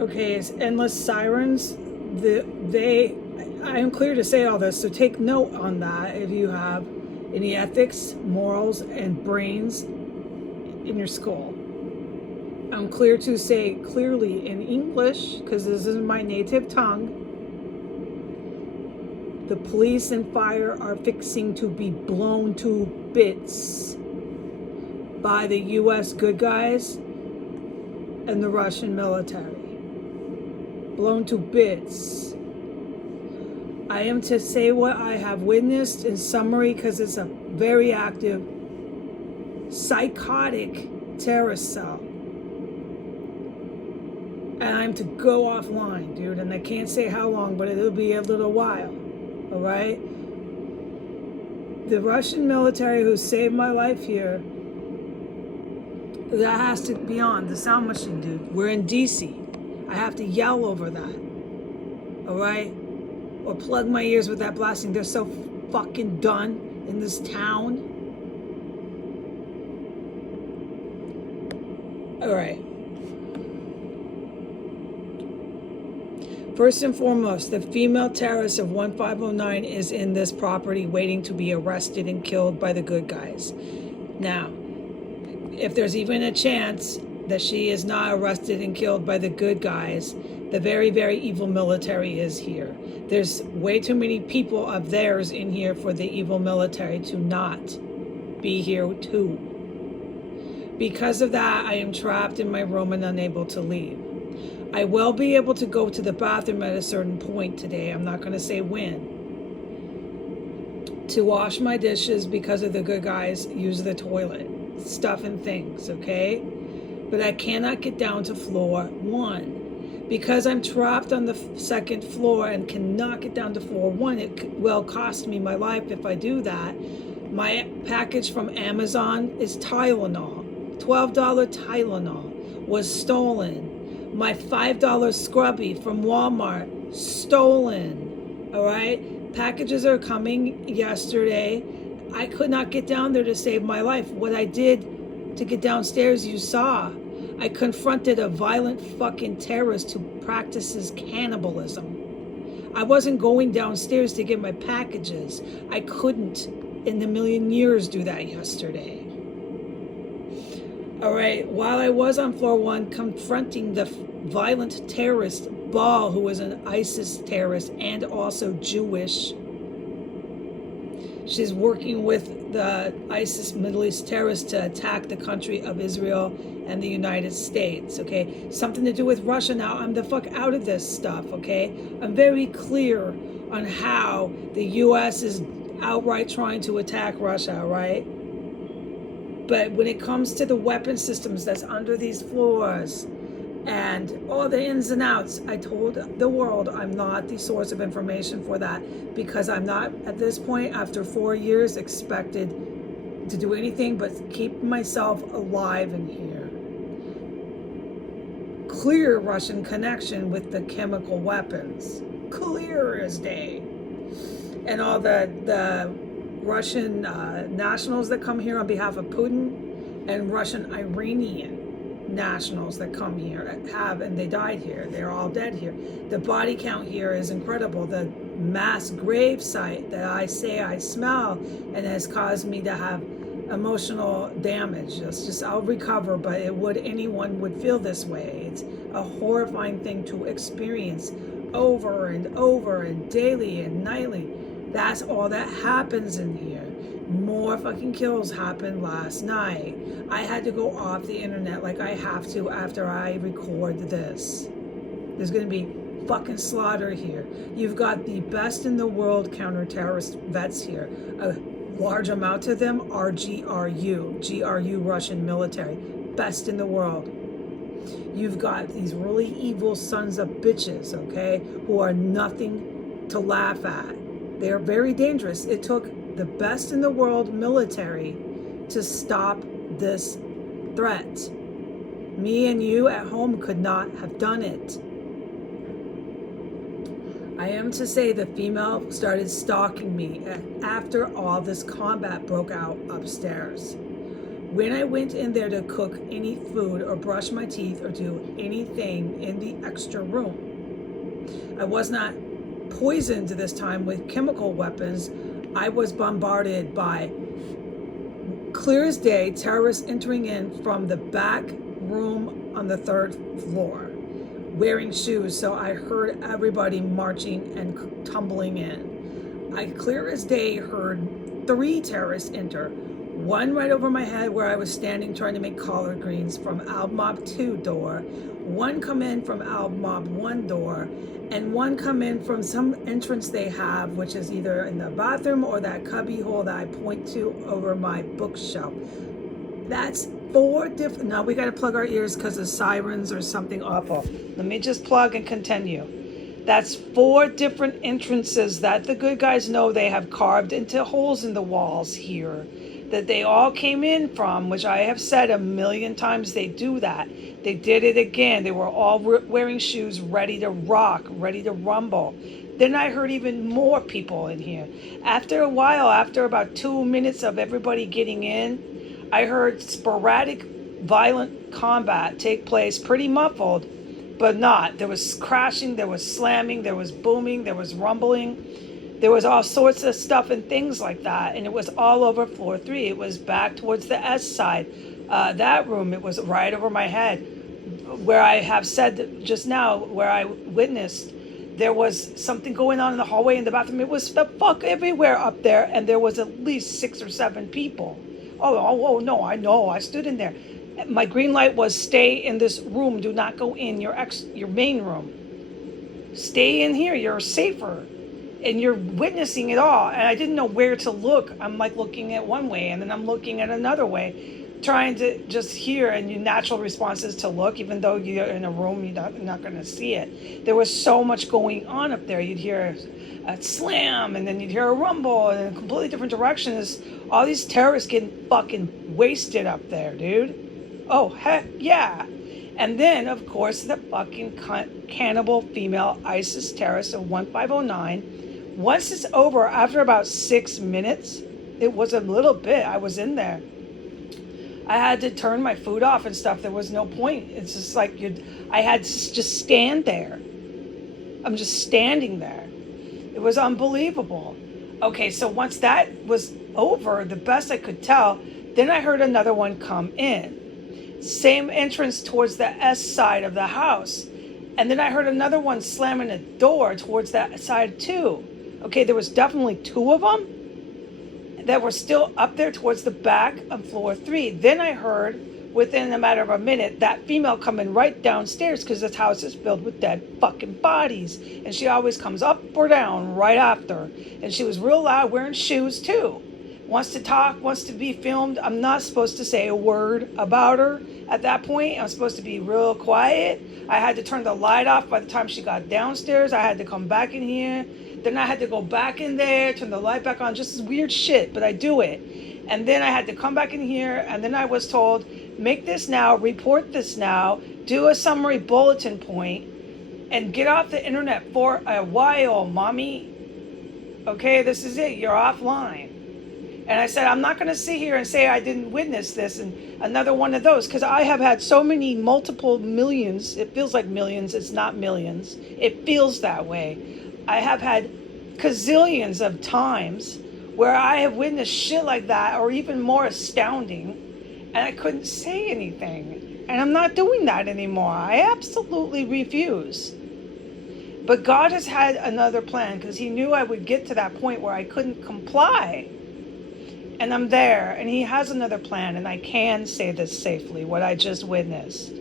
Okay, it's endless sirens. I am clear to say all this, so take note on that if you have any ethics, morals, and brains in your skull. I'm clear to say clearly in English, because this is my native tongue, the police and fire are fixing to be blown to bits by the US good guys and the Russian military. Blown to bits. I am to say what I have witnessed in summary because it's a very active, psychotic terrorist cell. And I'm to go offline, dude, and I can't say how long, but it'll be a little while, all right? The Russian military who saved my life here, that has to be on the sound machine, dude. We're in DC. I have to yell over that, all right? Or plug my ears with that blasting. They're so fucking done in this town. All right. First and foremost, the female terrorist of 1509 is in this property waiting to be arrested and killed by the good guys. Now, if there's even a chance that she is not arrested and killed by the good guys, the very, very evil military is here. There's way too many people of theirs in here for the evil military to not be here too. Because of that, I am trapped in my room and unable to leave. I will be able to go to the bathroom at a certain point today. I'm not going to say when. To wash my dishes because of the good guys use the toilet. Stuff and things, okay? But I cannot get down to floor 1. Because I'm trapped on the second floor and cannot get down to floor 1, it will cost me my life if I do that. My package from Amazon is Tylenol. $12 Tylenol was stolen. My $5 scrubby from Walmart, stolen. All right? Packages are coming yesterday. I could not get down there to save my life. What I did to get downstairs, you saw. I confronted a violent fucking terrorist who practices cannibalism. I wasn't going downstairs to get my packages. I couldn't in a million years do that yesterday. All right, while I was on floor 1 confronting the violent terrorist Baal, who was an ISIS terrorist and also Jewish, she's working with the ISIS Middle East terrorists to attack the country of Israel and the United States, okay? Something to do with Russia now. I'm the fuck out of this stuff, okay? I'm very clear on how the U.S. is outright trying to attack Russia, right? But when it comes to the weapon systems that's under these floors and all the ins and outs, I told the world I'm not the source of information for that because I'm not, at this point, after 4 years, expected to do anything but keep myself alive in here. Clear Russian connection with the chemical weapons. Clear as day. And all the Russian nationals that come here on behalf of Putin and Russian Iranian nationals that come here and they died here. They're all dead here. The body count here is incredible. The mass grave site that I say I smell and has caused me to have emotional damage. It's just, I'll recover, but anyone would feel this way. It's a horrifying thing to experience over and over and daily and nightly. That's all that happens in here. More fucking kills happened last night. I had to go off the internet like I have to after I record this. There's going to be fucking slaughter here. You've got the best in the world counter-terrorist vets here. A large amount of them are GRU Russian military. Best in the world. You've got these really evil sons of bitches, okay, who are nothing to laugh at. They are very dangerous. It took the best in the world military to stop this threat. Me and you at home could not have done it. I am to say the female started stalking me after all this combat broke out upstairs. When I went in there to cook any food or brush my teeth or do anything in the extra room, I was not poisoned this time with chemical weapons. I was bombarded by, clear as day, terrorists entering in from the back room on the 3rd floor, wearing shoes. So I heard everybody marching and tumbling in. I clear as day heard 3 terrorists enter. One right over my head where I was standing trying to make collard greens from Al Mob 2 door. One come in from Al Mob 1 door. And one come in from some entrance they have, which is either in the bathroom or that cubby hole that I point to over my bookshelf. That's 4 different. Now we got to plug our ears because of sirens or something awful. Let me just plug and continue. That's 4 different entrances that the good guys know they have carved into holes in the walls here, that they all came in from, which I have said a million times they do that. They did it again. They were all wearing shoes, ready to rock, ready to rumble. Then I heard even more people in here. After a while, after about 2 minutes of everybody getting in, I heard sporadic violent combat take place, pretty muffled, but not. There was crashing, there was slamming, there was booming, there was rumbling. There was all sorts of stuff and things like that, and it was all over floor 3. It was back towards the S side. That room, it was right over my head. Where I have said that just now, where I witnessed, there was something going on in the hallway, in the bathroom. It was the fuck everywhere up there, and there was at least 6 or 7 people. Oh no, I know. I stood in there. My green light was stay in this room. Do not go in your main room. Stay in here. You're safer. And you're witnessing it all. And I didn't know where to look. I'm like looking at one way and then I'm looking at another way, trying to just hear, and your natural response is to look, even though you're in a room, you're not going to see it. There was so much going on up there. You'd hear a slam and then you'd hear a rumble and in completely different directions. All these terrorists getting fucking wasted up there, dude. Oh, heck yeah. And then, of course, the fucking cannibal female ISIS terrorist of 1509. Once it's over, after about 6 minutes, it was a little bit, I was in there. I had to turn my food off and stuff. There was no point. It's just like I had to just stand there. I'm just standing there. It was unbelievable. Okay, so once that was over, the best I could tell, then I heard another one come in. Same entrance towards the S side of the house. And then I heard another one slamming a door towards that side too. Okay, there was definitely 2 of them that were still up there towards the back of floor 3. Then I heard, within a matter of a minute, that female coming right downstairs, because this house is filled with dead fucking bodies. And she always comes up or down right after. And she was real loud, wearing shoes too. Wants to talk, wants to be filmed. I'm not supposed to say a word about her at that point. I'm supposed to be real quiet. I had to turn the light off by the time she got downstairs. I had to come back in here. Then I had to go back in there, turn the light back on, just weird shit, but I do it. And then I had to come back in here, and then I was told, make this now, report this now, do a summary bulletin point, and get off the internet for a while, mommy. Okay, this is it, you're offline. And I said, I'm not going to sit here and say I didn't witness this and another one of those, because I have had so many multiple millions. It feels like millions. It's not millions. It feels that way. I have had gazillions of times where I have witnessed shit like that, or even more astounding, and I couldn't say anything. And I'm not doing that anymore. I absolutely refuse. But God has had another plan, because he knew I would get to that point where I couldn't comply. And I'm there, and he has another plan, and I can say this safely, what I just witnessed.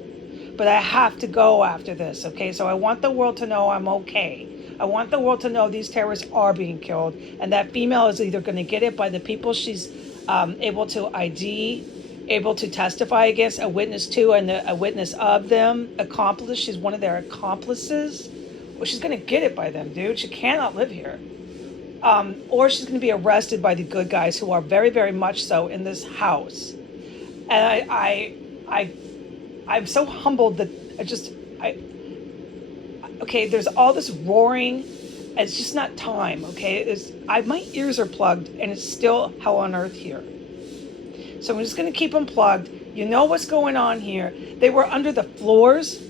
But I have to go after this, okay? So I want the world to know I'm okay. I want the world to know these terrorists are being killed, and that female is either going to get it by the people she's able to ID, able to testify against, a witness to, and a witness of them, accomplice. She's one of their accomplices. Well, she's going to get it by them, dude. She cannot live here. Or she's going to be arrested by the good guys who are very, very much so in this house. And I'm so humbled that okay, there's all this roaring. It's just not time, okay? My ears are plugged, and it's still hell on earth here. So I'm just going to keep them plugged. You know what's going on here. They were under the floors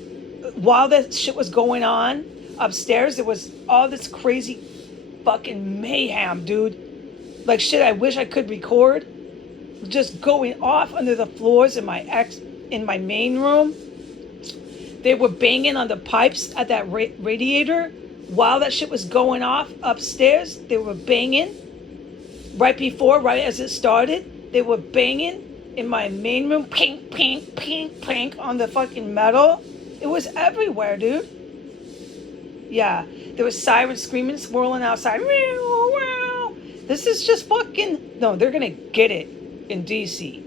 while that shit was going on. Upstairs, there was all this crazy fucking mayhem, dude. Like shit I wish I could record. Just going off under the floors in my main room. They were banging on the pipes at that radiator while that shit was going off upstairs. They were banging right as it started. They were banging in my main room, pink, pink, pink, pink on the fucking metal. It was everywhere, dude. Yeah, there was sirens screaming, swirling outside. This is just fucking, no, they're gonna get it in DC.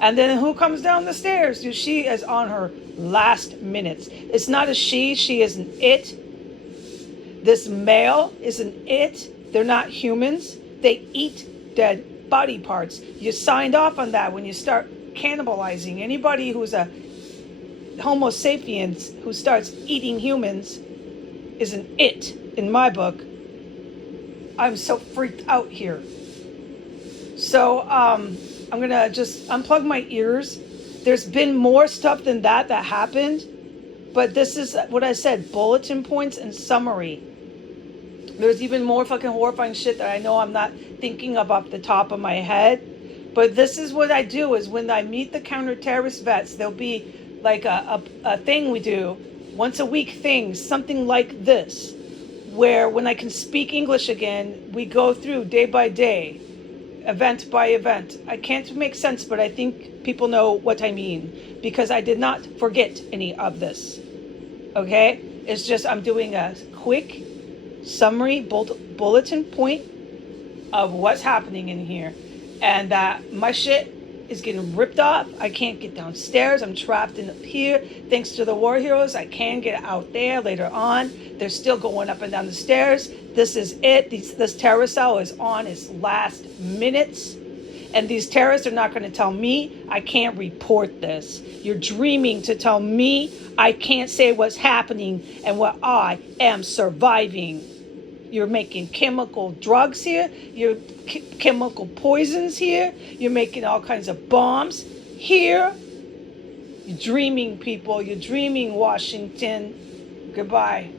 And then who comes down the stairs? Dude, she is on her last minutes. It's not a she is an it. This male is an it. They're not humans. They eat dead body parts. You signed off on that when you start cannibalizing. Anybody who's a Homo sapiens who starts eating humans is an it in my book. I'm so freaked out here. So I'm gonna just unplug my ears. There's been more stuff than that happened, but this is what I said, bulletin points and summary. There's even more fucking horrifying shit that I know I'm not thinking of off the top of my head. But this is what I do, is when I meet the counter-terrorist vets, there'll be like a thing we do, once a week thing, something like this, where when I can speak English again, we go through day by day, event by event. I can't make sense, but I think people know what I mean, because I did not forget any of this. Okay? It's just I'm doing a quick summary bulletin point of what's happening in here, and that my shit is getting ripped off. I can't get downstairs. I'm trapped in up here. Thanks to the war heroes, I can get out there later on. They're still going up and down the stairs. This is it. This terrorist cell is on its last minutes. And these terrorists are not going to tell me I can't report this. You're dreaming to tell me I can't say what's happening and what I am surviving. You're making chemical drugs here. You're chemical poisons here. You're making all kinds of bombs here. You're dreaming, people. You're dreaming, Washington. Goodbye.